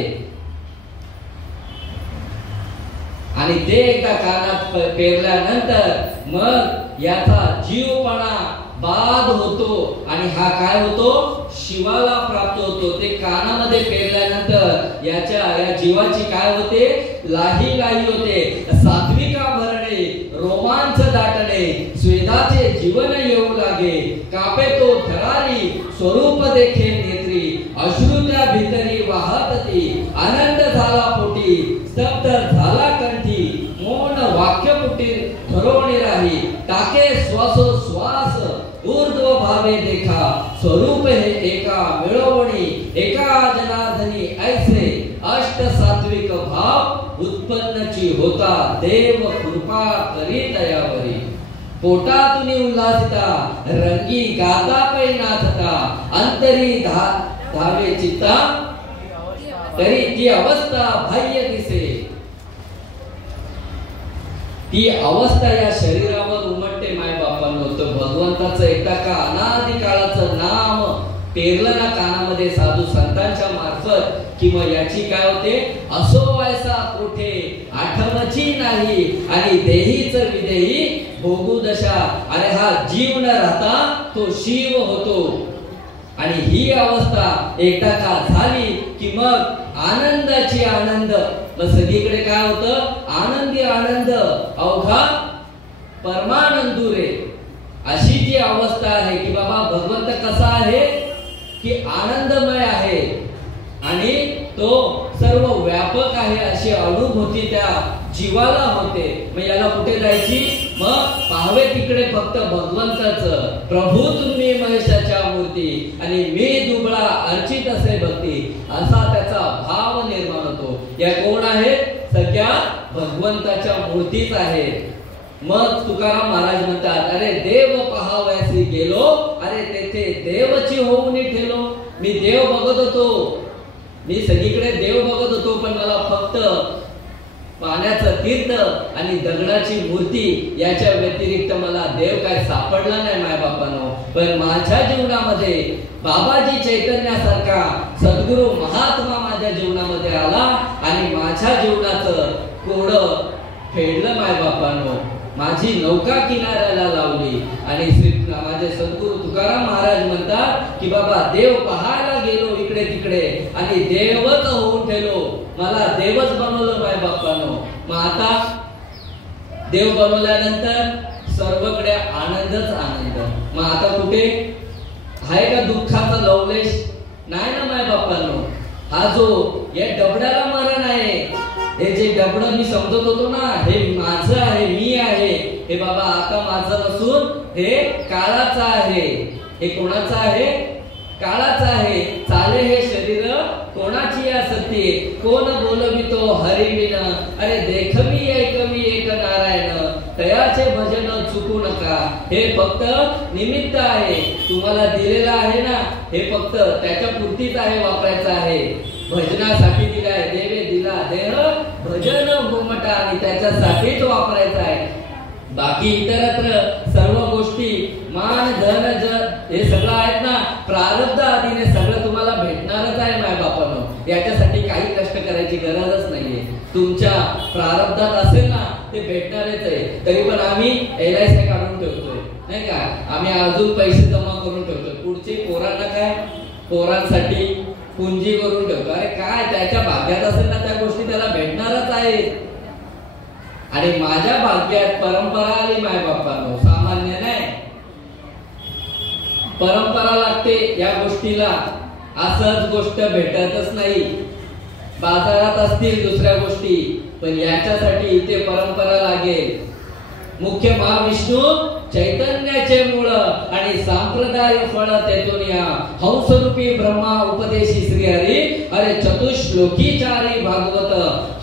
आणि ते एकदा कानात पेरल्यानंतर मग याचा जीवपणा बाद होतो, आणि हा काय होतो, शिवाला प्राप्त होतो. ते कानामध्ये पेरल्यानंतर या जीवाची काय होते, लाही होते, सात्विका भरणे, रोमांच दाटणे, स्वेदाचे जीवन येऊ लागे, कापे तो थरारी, स्वरूप देखे नेत्री, अश्रू त्या भितरी वाहतती, आनंद झाला पोटी, स्तब्ध झाला कंठी, मौन वाक्य पुटी ठरवणे राही, टाके श्वासोश्वास ऊर्ध्व भावे देखा, स्वरूप हे एका मिळवणी, एका जनार्दनी ऐसे, अष्ट सात्विक भाव उत्पन्नची होता, देव कृपा करी दयावरी. पोटातून उल्हासिता, रंगी गाता पै नाचता, अंतरी धावे चित्ता, तरी ती अवस्था बाह्य दिसे. ती अवस्था या शरीरावर उमटते माय बापांनो. तर भगवंताचं एकदा का अनादी काळाचं नाम पेरलं ना कानामध्ये साधू संतांच्या मार्फत कि मग याची काय होते, असो ऐसा कोठे आठवची नाही, आणि देहीच विदेही भोगू दशा. अरे हा जीव न राहता तो शिव होतो, आणि ही अवस्था एकदा का झाली की मग आनंदाची आनंद, मग सगळीकडे काय होतं, आनंदी आनंद, अवघा परमानंदू रे. अशी जी अवस्था आहे की बाबा भगवंत कसा आहे की आनंदमय आहे आणि तो सर्व व्यापक आहे, अशी अनुभूती त्या जीवाला होते. मग याला कुठे जायची, मग पाहावे तिकडे फक्त भगवंताचं. प्रभू तुम्ही महेशाच्या मूर्ती, आणि मी दुबळा अर्चित असे भक्ती, असा त्याचा भाव निर्माण होतो. या कोण आहेत, सगळ्या भगवंताच्या मूर्तीच आहेत. मग तुकाराम महाराज म्हणतात, अरे देव पहावयासी गेलो, अरे तेथे देवची होऊन ठेलो. मी देव बघत होतो, मी सगळीकडे देव बघत होतो, पण मला फक्त पाण्याचं तीर्थ आणि दगडाची मूर्ती याच्या व्यतिरिक्त मला देव काय सापडला नाही माय बापांनो. पण माझ्या जीवनामध्ये बाबाजी चैतन्यासारखा सद्गुरू महात्मा माझ्या जीवनामध्ये आला आणि माझ्या जीवनाचं कोडं फेडलं माय बापांनो. माझी नौका किनाऱ्याला लावली. आणि माझे सद्गुरू तुकाराम महाराज म्हणतात की बाबा देव पाहायला गेलो इकडे तिकडे आणि देवच होऊन ठेवलो. मला देवच बनवलं माय बापांनो. मग आता देव बनवल्यानंतर सर्वकडे आनंदच आनंद. मग आता कुठे हाय का दुःखाचा लवलेश? नाही ना माय बापांनो. हा जो या डबड्याला मरण आहे, हे जे डबडं मी समजत होतो ना, हे माझं आहे, मी आहे, हे बाबा आता माझं नसून हे काळाचं आहे. हे कोणाचं आहे? काळाचं आहे. चाले हे शरीर कोणाची असते, कोण बोलवितो हरिविन. अरे देखमी एक नारायण, तयाचे भजन चुकू नका. हे फक्त निमित्त आहे, तुम्हाला दिलेलं आहे ना, हे फक्त त्याच्या पुरतीच आहे, वापरायचं आहे. भजनासाठी दिलाय, देवे दिला देह भजन गोमटा, आणि त्याच्यासाठीच वापरायचा आहे. बाकी इतरत्र सर्व गोष्टी मान धन जन हे सगळं आहेत ना, प्रारब्ध आधीने सगळं तुम्हाला भेटणारच आहे माय बापांनो. याच्यासाठी काही कष्ट करायची गरजच नाहीये. तुमच्या प्रारब्धात असेल ना, ते भेटणारच आहे. तरी पण आम्ही LIC काढून ठेवतोय नाही का, आम्ही अजून पैसे जमा करून ठेवतोय. पुढचे पोरांना काय, पोरांसाठी पुंजी करून ठेवतो. अरे काय, त्याच्या भाग्यात असेल ना त्या गोष्टी त्याला भेटणारच आहे. आणि माझ्या भाग्यात परंपरा आली माय बापांनो, सामान्य नाही, परंपरा लागते या गोष्टीला. असंच गोष्ट भेटतच नाही. बाजारात असतील दुसऱ्या गोष्टी, पण याच्यासाठी इथे परंपरा लागेल. मुख्य महाविष्णू चैतन्याचे मूळ आणि संप्रदाय फळ तेथून या. हंसरूपी ब्रह्मा उपदेशी श्रीहरी, अरे चतुश्लोकी चारी भागवत.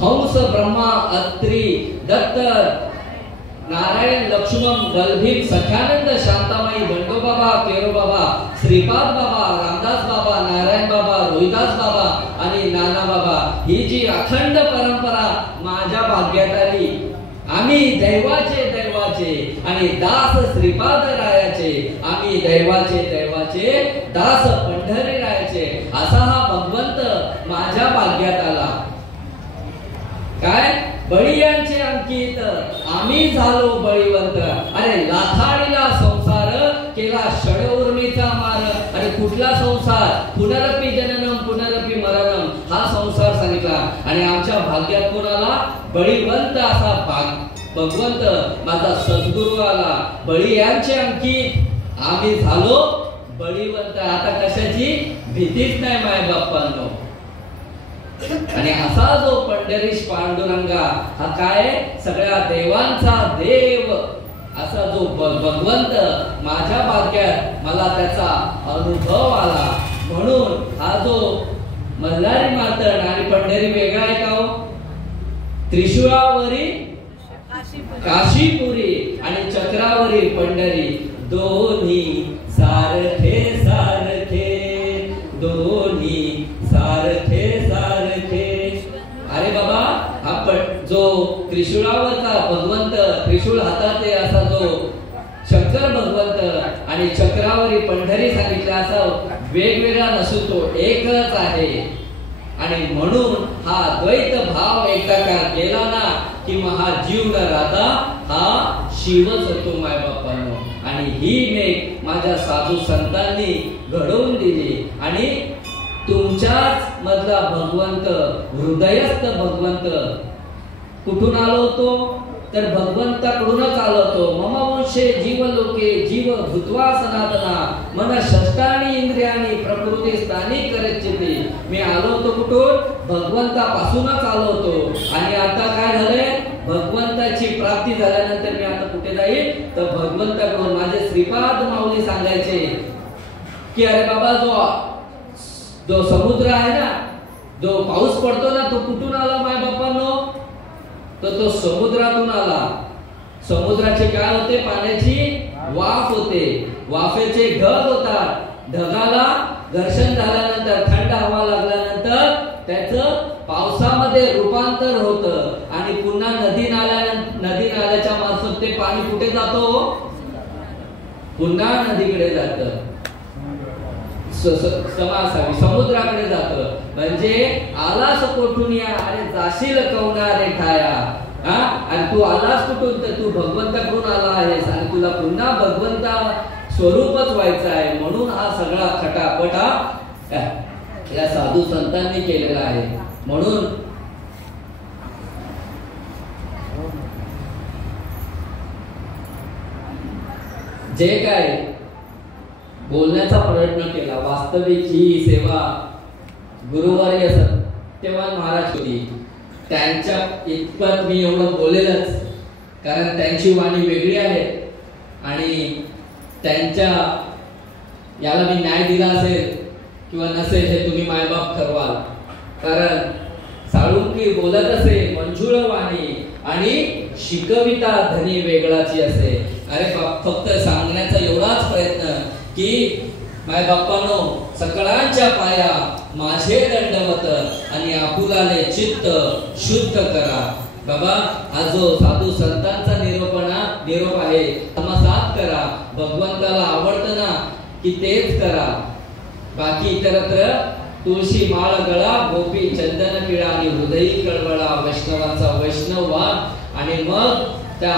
हंस ब्रह्मा अत्री दत्त नारायण लक्ष्मण बलभीम सख्यानंद शांतामाई बंडो बाबा केरो बाबा श्रीपाद बाबा रामदास बाबा नारायण बाबा रोहिदास बाबा आणि नाना बाबा, ही जी अखंड परंपरा माझ्या भाग्यात आली. आम्ही दैवाचे आणि दास श्रीपाद रायाचे, आम्ही दैवाचे दास पंढरी रायाचे, असा हा भगवंत माझ्या भाग्यात आला. काय बळीयांचे अंकित, आम्ही झालो बळीवंत. अरे लाथाडीला संसार केला षडऊर्मीचा मार. अरे कुठला संसार? पुनरपी जननम पुनरपी मरणम, हा संसार सांगितला. आणि आमच्या भाग्यात कोणाला? बळीवंत असा भगवंत माझा सद्गुरू आला. बळीयांचे अंकित, आम्ही झालो बळीवंत. आता कशाची भीतीच नाही माय बाप्पांनो. आणि असा जो पंढरीश पांडुरंगा, हा काय सगळ्या देवांचा देव, असा जो भगवंत माझ्या भाग्यात मला त्याचा अनुभव आला. म्हणून हा जो मल्हारी मातण आणि पंढरी वेगळा आहे का हो? त्रिशूळावरी काशीपुरी आणि चक्रावरी पंढरी, दोन्ही सारखे दोन्ही सारखे. अरे बाबा, आपण जो त्रिशूळावरचा भगवंत, त्रिशूळ हातात आहे असा जो शंकर भगवंत आणि चक्रावरी पंढरी सांगितलं, असा वेगवेगळा नसून तो एकच आहे. आणि म्हणून हा द्वैत भाव एकदा का गेला ना, की मग हा जीव न राहता हा शिवच होतो माय बापांनो. आणि ही मेघ माझ्या साधू संतांनी घडवून दिली. आणि तुमच्याच मधला भगवंत, हृदयस्थ भगवंत कुठून आलो होतो? तर भगवंताकडूनच आलो होतो. मम वंशे जीव लोके जीव भूत्वा सनातना मन षष्टानी इंद्रियानी प्रकृती स्थानी करचिती. मी आलो होतो कुठून? भगवंतापासूनच आलो होतो. आणि आता काय झालंय? भगवंताची प्राप्ती झाल्यानंतर मी आता कुठे जाईल? तर भगवंताकडून. माझे श्रीपाद माऊली सांगायचे की अरे बाबा, जो समुद्र आहे ना, जो पाऊस पडतो ना, तो कुठून आला माय बापांनो? तर तो समुद्रातून आला. समुद्राचे काय होते? पाण्याची वाफ होते. वाफेचे ढग होतात. ढगाला घर्षण झाल्यानंतर, थंड हवा लागल्यानंतर त्याचं पावसामध्ये रूपांतर होतं. आणि पुन्हा नदी नाल्याच्या मार्फत ते पाणी कुठे जातो? पुन्हा नदीकडे जातं, समासावी समुद्राकडे जातं. म्हणजे आलास कोठून या, अरे जाशील कवनारे ठाया. आणि तू आलास कुठून? तर तू भगवंताकडून आला आहेस आणि तुला पुन्हा भगवंता स्वरूपच व्हायचं आहे. म्हणून हा सगळा खटापटा या साधू संतांनी केलेला आहे. म्हणून जे काय बोलण्याचा प्रयत्न केला. वास्तविक ही सेवा गुरुवर्य सत्यवान महाराज होती, त्यांच्या इतपत मी एवढं बोलेलच, कारण त्यांची वाणी वेगळी आहे आणि त्यांच्या याला मी न्याय दिला असेल किंवा नसेल हे तुम्ही मायबाप ठरवाल. कारण साळुंकी बोलत असे मंजूळ वाणी आणि शिकविता धनी वेगळाची असे. अरे बाप, फक्त सांगण्याचा एवढाच प्रयत्न की मायबापानो सकळांच्या पाया माझे दंडवत आणि आपुलाले चित्त शुद्ध करा. बाबा, हा जो साधू संतांचा निरोप आहे, आत्मसात करा. भगवंताला आवडतं ना की तेच करा. बाकी इतरत्र तुळशी माळ गळा, गोपी चंदन पिळा आणि हृदयी कळवळा. वैष्णवांचा वैष्णव व्हा आणि मग त्या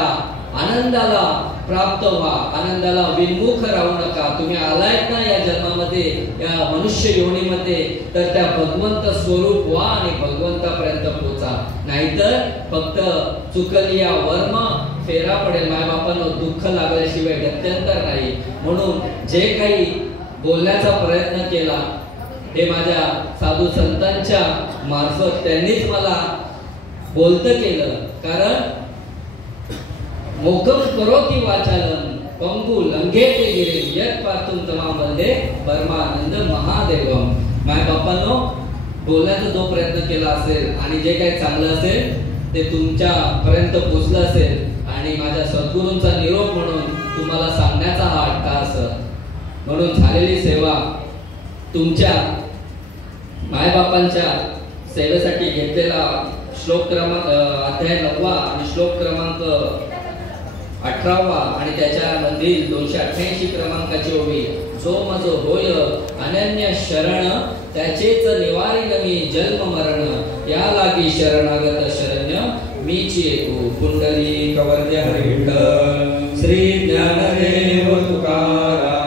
आनंदाला प्राप्त व्हा. आनंदाला विमुख राहू नका. तुम्ही आलायत ना या जन्मामध्ये, या मनुष्य योनीमध्ये, तर त्या भगवंत स्वरूप व्हा आणि भगवंतापर्यंत पोहोचा. नाहीतर फक्त चुकलिया वर्म फेरा पडेल. मायबापांना दुःख लागल्याशिवाय गत्यंतर नाही. म्हणून जे काही बोलण्याचा प्रयत्न केला हे माझ्या साधू संतांच्या मार्फत त्यांनीच मला बोलतं केलं. कारण मोकम करोति वाचालम पंगु लंघेते गिरे यत् पातुम तमाम वंदे परमानंद महादेवम. मायबापांनो, बोलण्याचा जो प्रयत्न केला असेल आणि जे काही चांगलं असेल ते तुमच्या पर्यंत पोहोचलं असेल आणि माझ्या सद्गुरूंचा निरोप म्हणून तुम्हाला सांगण्याचा हा अट्टाहास. म्हणून झालेली सेवा तुमच्या मायबापांच्या सेवेसाठी घेतलेला श्लोक क्रमांक अध्याय 9 आणि श्लोक क्रमांक 18 आणि त्याच्यामधील 288 क्रमांकाची ओवी. जो मज होय अनन्य शरण, त्याचेच निवारीन मी जन्म मरण. या लागी शरणागत शरण्य मीची एकू. कुंडली कवर्य हरी विठ्ठल. श्री ज्ञानदेव तुकाराम.